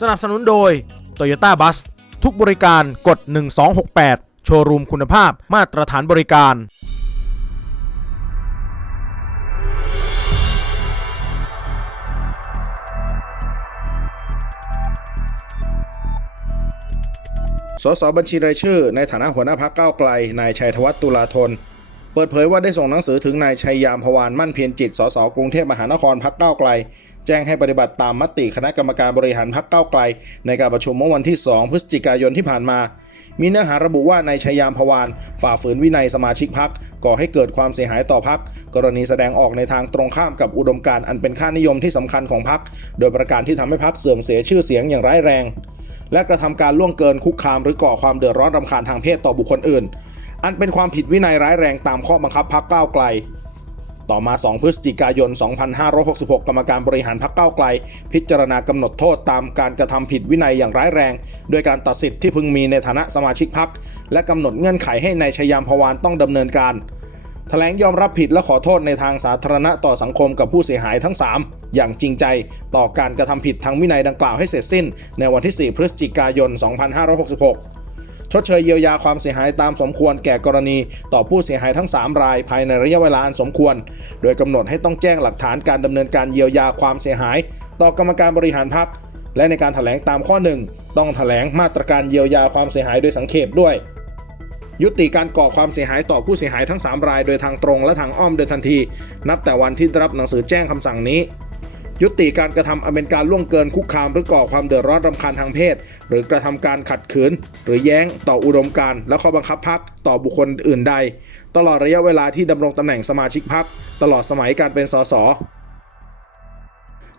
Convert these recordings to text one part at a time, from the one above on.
สนับสนุนโดย Toyota Bus ทุกบริการกด 1268 โชว์รูมคุณภาพมาตรฐานบริการ สสบัญชีรายชื่อ ในฐานะหัวหน้าพักก้าวไกล นายชัยธวัฒน์ตุลาธน เปิดเผยว่าได้ส่งหนังสือถึงนายชัยยามพวานมั่นเพียรจิต สสกรุงเทพมหานครพักก้าวไกล แจ้งให้ปฏิบัติตามมติคณะกรรมการบริหารพักเก้าไกล ในการประชุมเมื่อวันที่ 2 พฤศจิกายนที่ผ่านมา มีเนื้อหาระบุว่านายชัยยามพวานฝ่าฝืนวินัยสมาชิกพักก่อให้เกิดความเสียหายต่อพัก กรณีแสดงออกในทางตรงข้ามกับอุดมการณ์อันเป็นค่านิยมที่สำคัญของพัก โดยประการที่ทำให้พักเสื่อมเสียชื่อเสียงอย่างร้ายแรง และกระทำการล่วงเกินคุกคามหรือก่อความเดือดร้อนรำคาญทางเพศต่อบุคคลอื่น อันเป็นความผิดวินัยร้ายแรงตามข้อบังคับพักก้าวไกล ต่อมา 2 พฤศจิกายน 2566 กรรมการบริหารพักเก้าวไกล พิจารณากำหนดโทษตามการกระทำผิดวินัยอย่างร้ายแรง โดยการตัดสิทธิ์ที่พึงมีในฐานะสมาชิกพักและกำหนดเงื่อนไขให้ในายชยามพวานต้องดำเนินการแถลงยอมรับผิดและขอโทษในทางสาธารณะต่อสังคมกับผู้เสียหายทั้ง 3 อย่างจริงใจต่อการกระทำผิดทางวินัยดังกล่าวให้เสร็จสิ้น ในวันที่ 4 พฤศจิกายน 2566 ดเชยเยียวยาความเสียหายตามสมควรแก่กรณี ต่อผู้เสียหายทั้ง 3 ราย ภายในระยะเวลาอันสมควร โดยกำหนดให้ต้องแจ้งหลักฐานการดำเนินการเยียวยาความเสียหาย ต่อกรรมการบริหารพักและในการถแถลงตามข้อ 1 ต้องถแถลงมาตรการเยียวยาความเสียหายโดยสังเขปด้วย ยุติการก่อความเสียหายต่อผู้เสียหายทั้ง 3 ราย โดยทางตรงและทางอ้อมโดยทันที นับแต่วันที่ได้รับหนังสือแจ้งคำสั่งนี้ ยุติการกระทำอันเป็นการล่วงเกินคุกคามหรือก่อความเดือดร้อนรำคาญทางเพศ หรือกระทำการขัดขืน หรือแย้งต่ออุดมการณ์และข้อบังคับพักต่อบุคคลอื่นใด ตลอดระยะเวลาที่ดำรงตำแหน่งสมาชิกพักตลอดสมัยการเป็นสส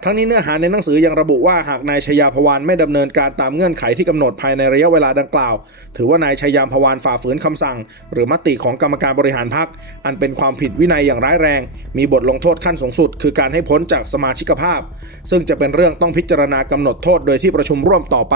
ทั้งนี้เนื้อหาในหนังสือยังระบุว่าหากนายชยาพวานไม่ดำเนินการตามเงื่อนไขที่กำหนดภายในระยะเวลาดังกล่าว ถือว่านายชยามพวานฝ่าฝืนคำสั่ง หรือมติของกรรมการบริหารพรรคอันเป็นความผิดวินัยอย่างร้ายแรง มีบทลงโทษขั้นสูงสุด คือการให้พ้นจากสมาชิกภาพ ซึ่งจะเป็นเรื่องต้องพิจารณากำหนดโทษโดยที่ประชุมร่วมต่อไป